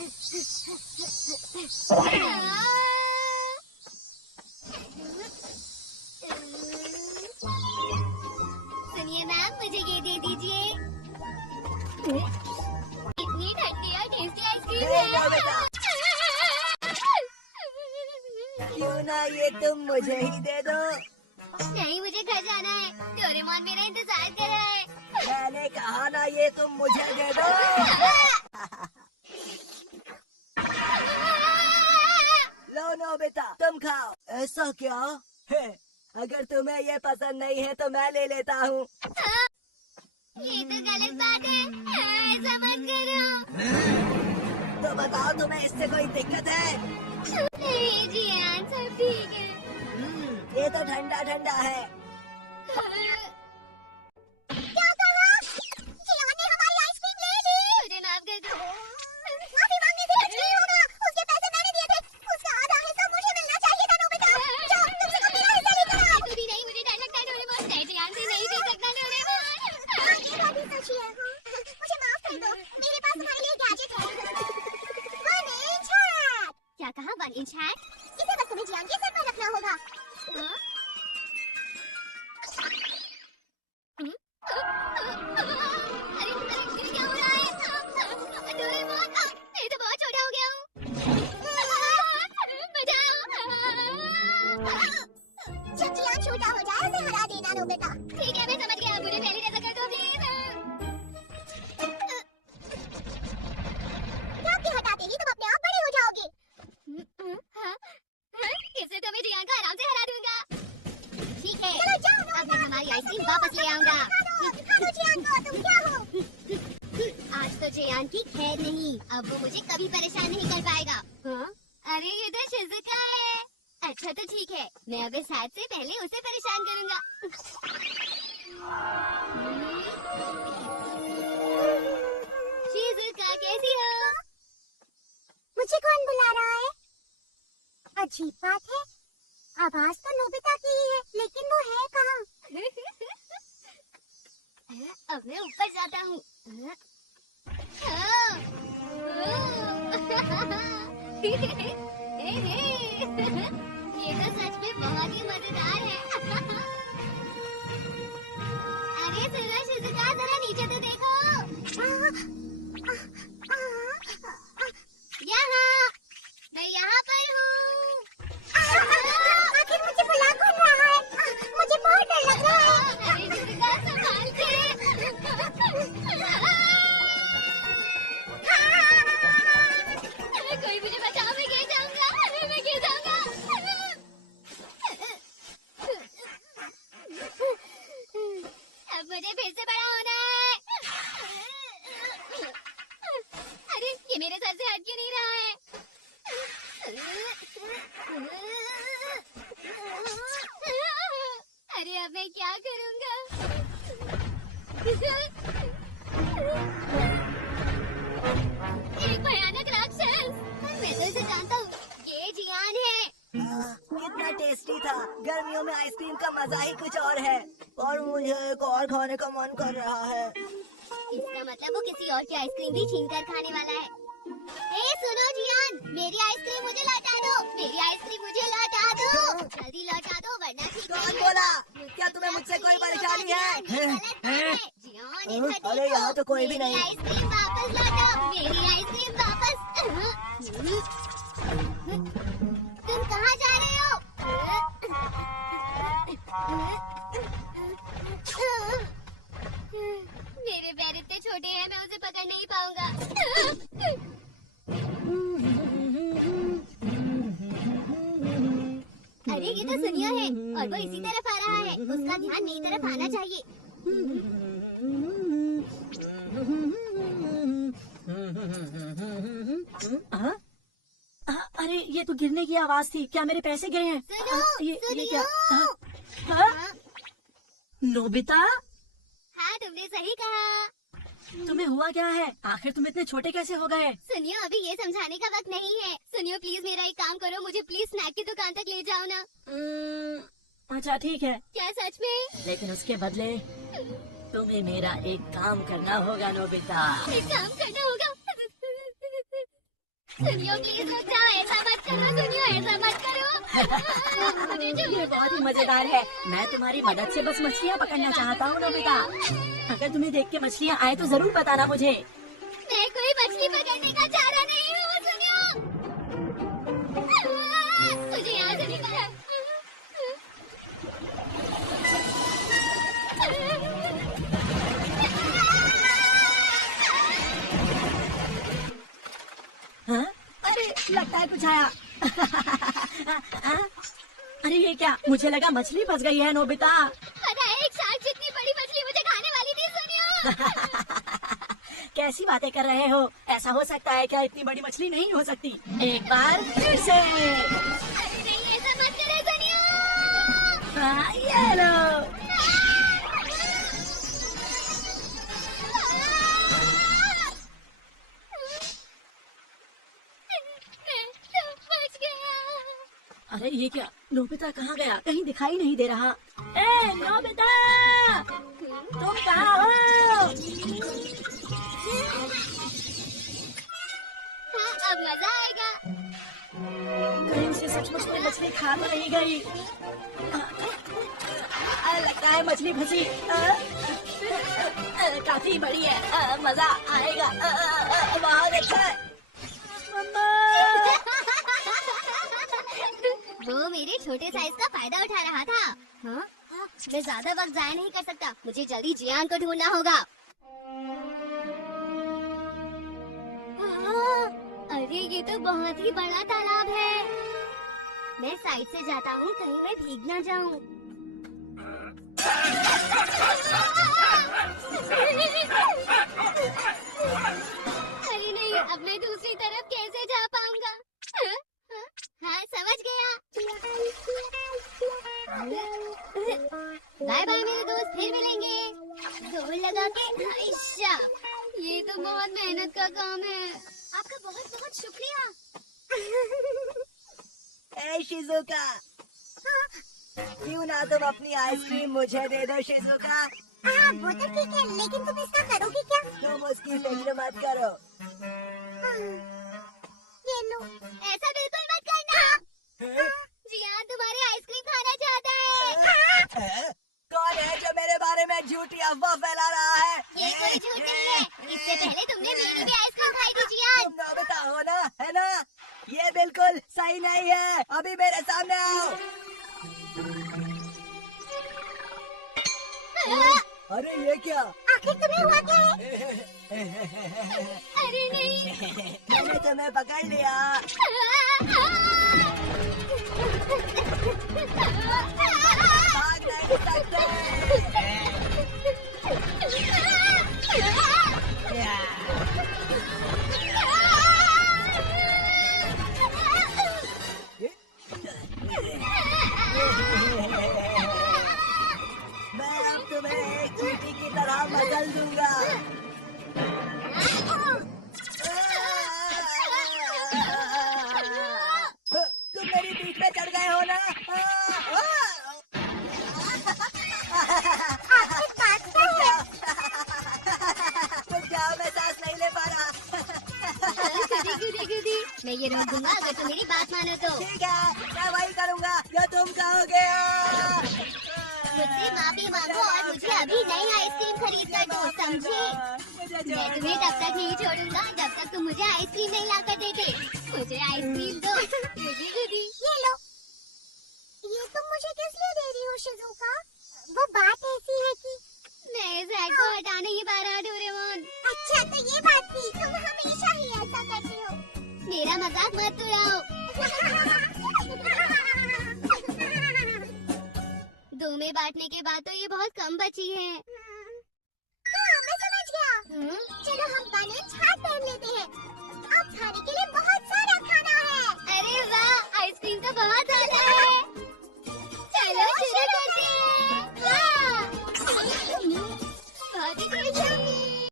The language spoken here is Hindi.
सुनिए मैम, मुझे ये दे दीजिए। इतनी ठंडी और टेस्टी आइसक्रीम है। क्यों ना ये तुम मुझे ही दे दो। नहीं, मुझे घर जाना है। डोरेमोन मेरा इंतजार कर रहा है। मैंने कहा ना ये तुम मुझे दे दो। लो नोबिता, तुम खाओ। ऐसा क्या? अगर तुम्हें ये पसंद नहीं है तो मैं ले लेता हूँ। ये तो गलत बात है। ऐसा मत करो। तो बताओ, तुम्हें इससे कोई दिक्कत है? नहीं जी यार, सब ठीक है। ये तो ठंडा ठंडा है। क्या कहा? जियान ने हमारी आइसक्रीम ले ली। मुझे माफ कर दो। माफी मांगने से कुछ नहीं होगा। उसके पैसे मैंने दिए थे। उसका आधा हिस्सा मुझे मिलना चाहिए था। नोबिता, जाओ, तुमसे को मेरा हिस्सा लेकर आओ। तू भी नहीं, मुझे डर लगता है डोरेमोन। मैं जियान से नहीं दे सकता डोरेमोन। ये बात भी सच है। मुझे माफ कर दो। मेरे पास तुम्हारे लिए गैजेट है। 1 इंच हैट। क्या कहा? 1 इंच हैट? इसे बस तुम्हें जियान के सर पर रखना होगा। अरे क्या हो रहा है? डोरेमोन, मैं तो बहुत छोटा हो गया हूँ। बचाओ। जब जियान छोटा हो जाए उसे हरा देना नोबिता। ठीक है, मैं समझ गया। मुझे पहले जैसा कर दो प्लीज। क्या हटाते ही तुम अपने आप बड़े हो जाओगे। इससे तो मैं जियान को आराम से हरा दूंगा। ठीक है, चलो जाओ। अब मैं हमारी आइसक्रीम वापस ले आऊंगा। खा दो जियान को, तुम क्या हो? आज तो जियान की खैर नहीं। अब वो मुझे कभी परेशान नहीं कर पाएगा। हाँ? अरे ये तो शिज़ुका है। अच्छा तो ठीक है, मैं अब इस हाथ से पहले उसे परेशान करूंगा। शिज़ुका, कैसी हो? मुझे कौन बुला रहा है? अजीब बात है, आवाज तो नोबिता की ही है, लेकिन वो है कहाँ? अब मैं ऊपर जाता हूँ। ये तो सच में बहुत ही मजेदार है। अरे सुनो शिज़ुका, जरा नीचे तो देखो। यहाँ, मैं यहाँ पर हूँ। आखिर मुझे बुला कौन रहा है? मुझे बहुत डर लग रहा है। अरे शिज़ुका, संभाल के। कोई मुझे बचाओ, मैं गिर जाऊंगा। मैं गिर जाऊंगा। अब मुझे फिर से बड़ा होना है। अरे ये मेरे सर से हट क्यों नहीं रहा है? अरे अब मैं क्या करूंगा? एक भयानक राक्षस। मैं तो इसे जानता हूँ, ये जियान है। कितना टेस्टी था। गर्मियों में आइसक्रीम का मजा ही कुछ और है। और मुझे एक और खाने का मन कर रहा है। इसका मतलब वो किसी और की आइसक्रीम भी छीन कर खाने वाला है। ए सुनो जियान, मेरी आइसक्रीम मुझे लौटा दो। मेरी आइसक्रीम मुझे लौटा दो। जल्दी लौटा दो वरना ठीक कौन नहीं बोला? होगा। क्या तुम्हें मुझसे कोई परेशानी है? जियान, इधर देखो। अरे यहाँ तो कोई भी नहीं। मेरी आइसक्रीम वापस लौटाओ। मेरी आइसक्रीम वापस। तुम कहाँ जा रहे हो? मेरे पैर इतने छोटे हैं, मैं उसे पकड़ नहीं पाऊंगा। अरे ये तो सुनियो है और वो इसी तरफ आ रहा है। उसका ध्यान मेरी तरफ आना चाहिए। अरे ये तो गिरने की आवाज थी। क्या मेरे पैसे गए हैं? सुनियो, ये क्या? नोबिता, हाँ तुमने सही कहा। तुम्हें हुआ क्या है? आखिर तुम इतने छोटे कैसे हो गए? सुनियो, अभी ये समझाने का वक्त नहीं है। सुनियो प्लीज मेरा एक काम करो, मुझे प्लीज स्नैक की दुकान तक ले जाओ ना। अच्छा ठीक है, क्या सच में? लेकिन उसके बदले तुम्हें मेरा एक काम करना होगा नोबिता। एक काम करना होगा? सुनियो प्लीज रुक जाओ, ऐसा मत करो, सुनियो ऐसा मत करो। मुझे जो ये बहुत ही मजेदार है। मैं तुम्हारी मदद से बस मछलियाँ पकड़ना चाहता हूँ नोबिता। अगर तुम्हें देख के मछलियाँ आए तो जरूर बताना मुझे। मैं कोई मछली पकड़ने का चारा नहीं हूँ, सुनियो। मुझे यहाँ से निकालो। हाँ? अरे लगता है कुछ आया। अरे ये क्या, मुझे लगा मछली फंस गई है नोबिता। पता है, एक शार्क जितनी बड़ी मछली मुझे खाने वाली थी, सुनियो। कैसी बातें कर रहे हो? ऐसा हो सकता है क्या? इतनी बड़ी मछली नहीं हो सकती। एक बार फिर से। अरे नहीं, ऐसा मत करे, सुनियो। हाँ, ये लो। अरे ये क्या, नोबिता कहाँ गया? कहीं दिखाई नहीं दे रहा। ए नोबिता, तुम कहाँ हो? हाँ, अब मजा आएगा। कहीं उसे सचमुच में मछली खा तो नहीं गई? लगता है मछली फंसी। काफी बड़ी है। मजा आएगा। बहुत अच्छा है। मम्मा। वो मेरे छोटे साइज का फायदा उठा रहा था। हाँ? मैं ज्यादा वक्त जाया नहीं कर सकता, मुझे जल्दी जियान को ढूंढना होगा। अरे ये तो बहुत ही बड़ा तालाब है। मैं साइड से जाता हूँ, कहीं मैं भीग ना जाऊँ। अरे नहीं, अब मैं दूसरी तरफ कैसे जा पाऊंगा? हाँ, समझ गया। बाय बाय मेरे दोस्त, फिर मिलेंगे। जोर लगा के आयशा। ये तो बहुत मेहनत का काम है। आपका बहुत बहुत शुक्रिया। ए शिजुका, क्यों ना तुम अपनी आइसक्रीम मुझे दे दो शिजुका। हाँ, वो तो ठीक है, लेकिन तुम इसका करोगे क्या? तुम उसकी फिक्र मत करो। ये लो। ऐसा बिल्कुल मत करना। जियान तुम्हारी आइसक्रीम खाना चाहता है। कौन है जो मेरे बारे में झूठी अफवाह फैला रहा है? ये कोई झूठ नहीं है। इससे पहले तुमने मेरी भी आइसक्रीम खाई थी जियान। तुम नोबिता हो ना, है ना? ये बिल्कुल सही नहीं है। अभी मेरे सामने आओ। अरे ये क्या? आखिर तुम्हें हुआ क्या है? अरे नहीं। मैंने तुम्हें पकड़ लिया। भाग नहीं सकते। मैं अब तुम्हें एक चींटी की तरह मसल दूंगा। तुम मेरी पीठ पे चढ़ गए हो ना? तुम जाओ, मैं सांस नहीं ले पा रहा। मैं ये रोक दूंगा अगर तुम मेरी बात मानो तो। ठीक है, मैं वही करूँगा जो तुम कहोगे। मुझसे माफी मांगो और मुझे अभी नई आइसक्रीम खरीद कर दो, समझे? मैं तुम्हें तब तक नहीं छोड़ूंगा जब तक तुम मुझे आइसक्रीम नहीं ला कर देते। मुझे आइसक्रीम दो। ये लो। ये तुम मुझे किस लिए दे रही हो शिजुका? वो बात ऐसी है कि मैं इस हैक को हटा नहीं पा रहा डोरेमोन। अच्छा तो ये बात थी, तुम हमेशा ही ऐसा करते हो। मेरा मजाक मत उड़ाओ। दो में बांटने के बाद तो ये बहुत कम बची है। हाँ, मैं समझ गया। चलो हम बने छाछ पहन लेते हैं। अब खाने के लिए बहुत सारा